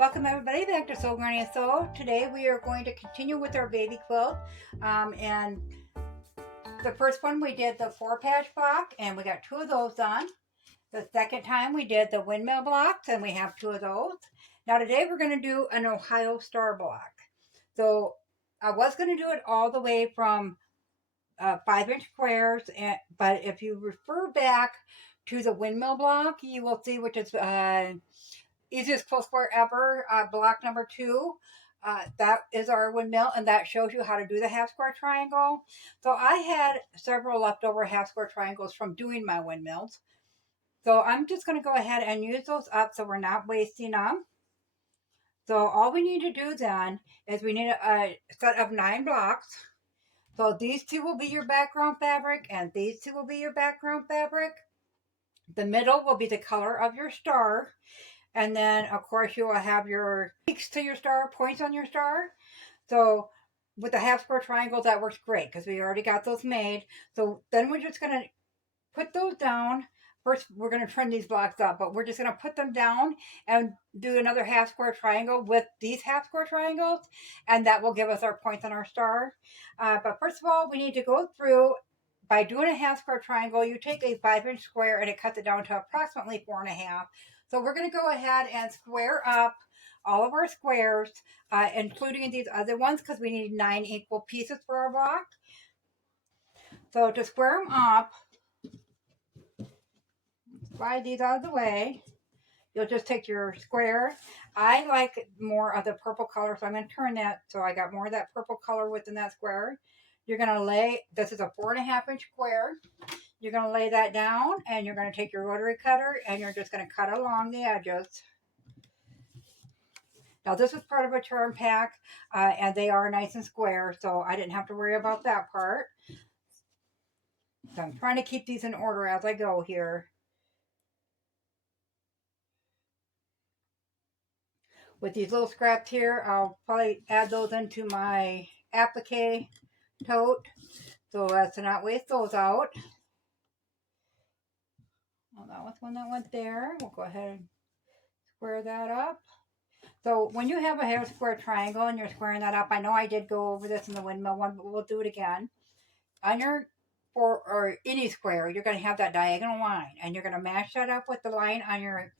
Welcome everybody back to Soul Granny and Soul. Today we are going to continue with our baby quilt. And the first one we did the 4-patch block and we got 2 of those done. The second time we did the windmill blocks and we have 2 of those. Now today we're going to do an Ohio Star block. So I was going to do it all the way from 5-inch squares, but if you refer back to the windmill block, you will see which is easiest quilt square ever, block number 2. That is our windmill, and that shows you how to do the half square triangle. So I had several leftover half square triangles from doing my windmills. So I'm just going to go ahead and use those up so we're not wasting them. So all we need to do then is we need a set of 9 blocks. So these 2 will be your background fabric, and these 2 will be your background fabric. The middle will be the color of your star. And then, of course, you will have your peaks to your star, points on your star. So with the half square triangles, that works great because we already got those made. So then we're just going to put those down. First, we're going to trim these blocks up, but we're just going to put them down and do another half square triangle with these half square triangles. And that will give us our points on our star. But first of all, we need to go through. By doing a half square triangle, you take a 5-inch square and it cuts it down to approximately 4.5. So we're going to go ahead and square up all of our squares, including these other ones, because we need 9 equal pieces for our block. So to square them up, slide these out of the way. You'll just take your square. I like more of the purple color, so I'm going to turn that so I got more of that purple color within that square. You're going to lay, this is a 4.5-inch square. You're going to lay that down and you're going to take your rotary cutter and you're just going to cut along the edges. Now this is part of a turn pack and they are nice and square, so I didn't have to worry about that part. So I'm trying to keep these in order as I go here. With these little scraps here, I'll probably add those into my applique tote so as to not waste those out. Well, that was one that went there. We'll go ahead and square that up. So when you have a half square triangle and you're squaring that up, I know I did go over this in the windmill one, but we'll do it again. On your or any square, you're going to have that diagonal line, and you're going to match that up with the line on your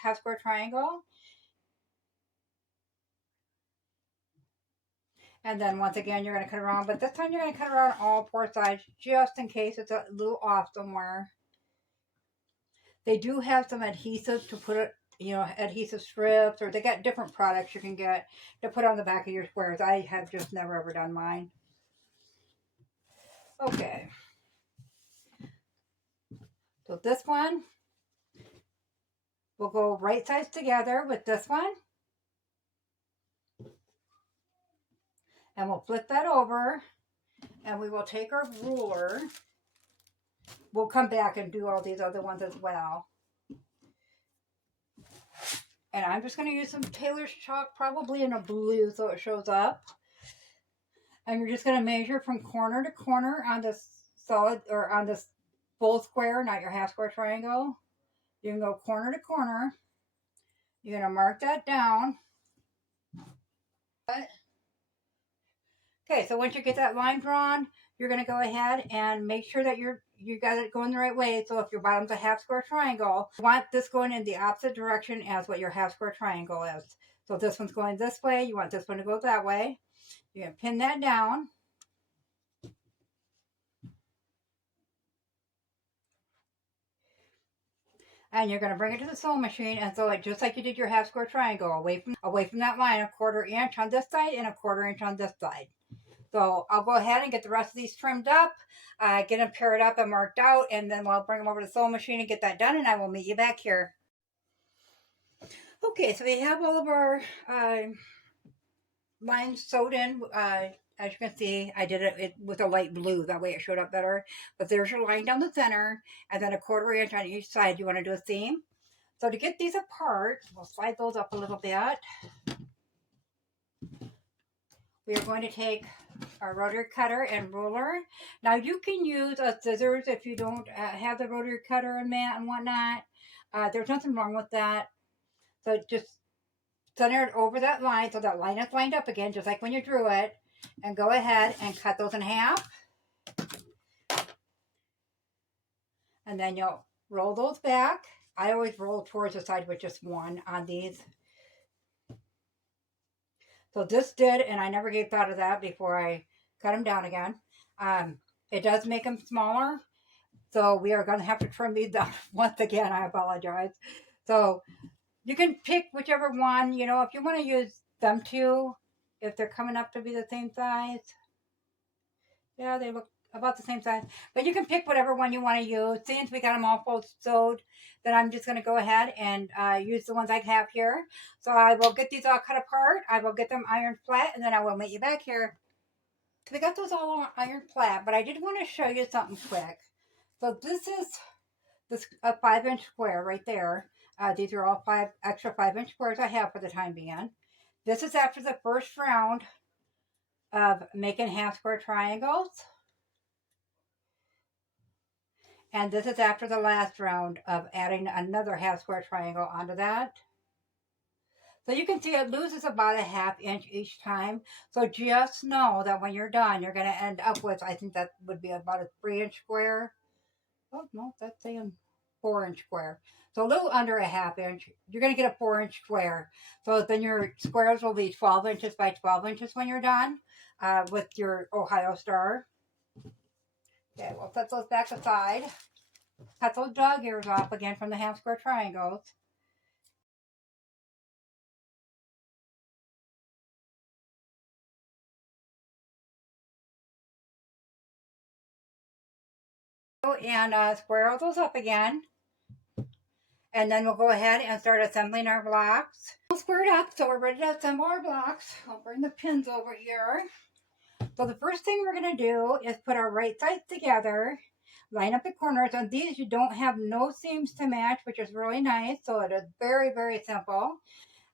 half square triangle. And then once again, you're going to cut around, but this time you're going to cut around all 4 sides just in case it's a little off somewhere. They do have some adhesives to put it, adhesive strips, or they got different products you can get to put on the back of your squares. I have just never ever done mine. Okay. So this one will go right sides together with this one. And we'll flip that over and we will take our ruler. We'll come back and do all these other ones as well. And I'm just going to use some Taylor's chalk, probably in a blue so it shows up. And you're just going to measure from corner to corner on this solid, or on this full square, not your half square triangle. You can go corner to corner. You're going to mark that down. Okay, so once you get that line drawn, you're going to go ahead and make sure that you got it going the right way. So if your bottom's a half square triangle, you want this going in the opposite direction as what your half square triangle is. So if this one's going this way, you want this one to go that way. You're going to pin that down. And you're going to bring it to the sewing machine and sew it just like you did your half square triangle, away from that line, 1/4 inch on this side and 1/4 inch on this side. So I'll go ahead and get the rest of these trimmed up, get them paired up and marked out, and then we'll bring them over to the sewing machine and get that done, and I will meet you back here. Okay, so we have all of our lines sewed in. As you can see, I did it with a light blue. That way it showed up better. But there's your line down the center, and then 1/4 inch on each side. You want to do a seam. So to get these apart, we'll slide those up a little bit. We are going to take our rotary cutter and ruler. Now you can use a scissors if you don't have the rotary cutter and mat and whatnot. There's nothing wrong with that. So just center it over that line so that line is lined up again, just like when you drew it. And go ahead and cut those in half. And then you'll roll those back. I always roll towards the side with just one on these. So this did, and I never gave thought of that before I cut them down again. It does make them smaller. So we are going to have to trim these down once again. I apologize. So you can pick whichever one, you know, if you want to use them two, if they're coming up to be the same size. Yeah, they look about the same size. But you can pick whatever one you want to use. Since we got them all full sewed, then I'm just going to go ahead and use the ones I have here. So I will get these all cut apart. I will get them ironed flat, and then I will meet you back here. So we got those all ironed flat, but I did want to show you something quick. So this is a 5-inch square right there. These are all extra 5-inch squares I have for the time being. This is after the first round of making half square triangles. And this is after the last round of adding another half square triangle onto that. So you can see it loses about a 1/2 inch each time. So just know that when you're done, you're going to end up with, I think that would be about a 3-inch square. Oh, no, that's saying 4-inch square. So a little under a 1/2 inch. You're going to get a 4-inch square. So then your squares will be 12 inches by 12 inches when you're done with your Ohio Star. Okay, we'll set those back aside. Cut those dog ears off again from the half square triangles. And square those up again. And then we'll go ahead and start assembling our blocks. We'll square it up, so we're ready to assemble our blocks. I'll bring the pins over here. So the first thing we're going to do is put our right sides together, line up the corners. On these, you don't have no seams to match, which is really nice. So it is very, very simple.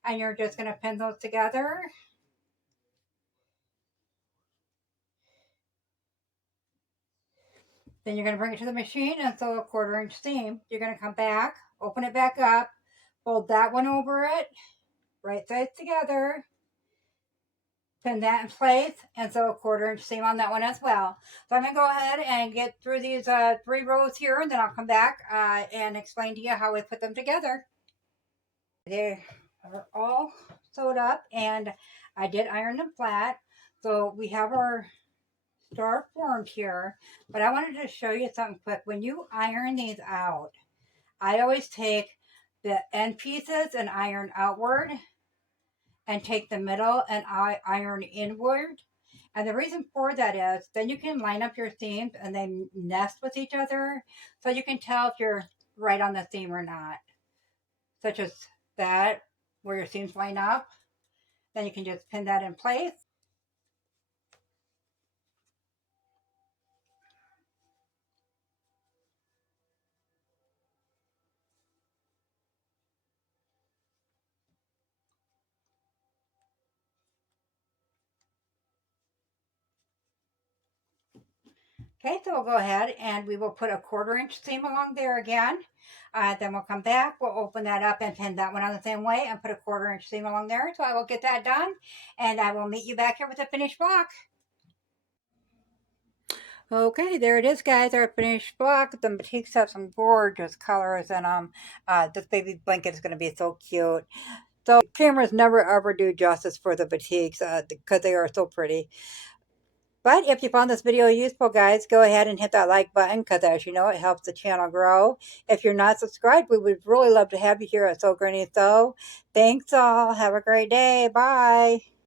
And you're just going to pin those together. Then you're going to bring it to the machine and sew a 1/4 inch seam. You're going to come back, open it back up, fold that one over it, right sides together, pin that in place, and sew a 1/4 inch seam on that one as well. So I'm going to go ahead and get through these 3 rows here, and then I'll come back and explain to you how we put them together. They are all sewed up, and I did iron them flat. So we have our star formed here, but I wanted to show you something quick. When you iron these out, I always take the end pieces and iron outward, and take the middle and iron inward. And the reason for that is then you can line up your seams and they nest with each other, so you can tell if you're right on the seam or not, such as that where your seams line up. Then you can just pin that in place. Okay, so we'll go ahead and we will put a 1/4 inch seam along there again. Then we'll come back, we'll open that up and pin that one on the same way and put a 1/4 inch seam along there. So I will get that done, and I will meet you back here with the finished block. Okay, there it is, guys, our finished block. The batiks have some gorgeous colors in them. This baby blanket is going to be so cute. So cameras never ever do justice for the batiks because they are so pretty. But if you found this video useful, guys, go ahead and hit that like button because, as you know, it helps the channel grow. If you're not subscribed, we would really love to have you here at Sew Granny Sew. Thanks all. Have a great day. Bye.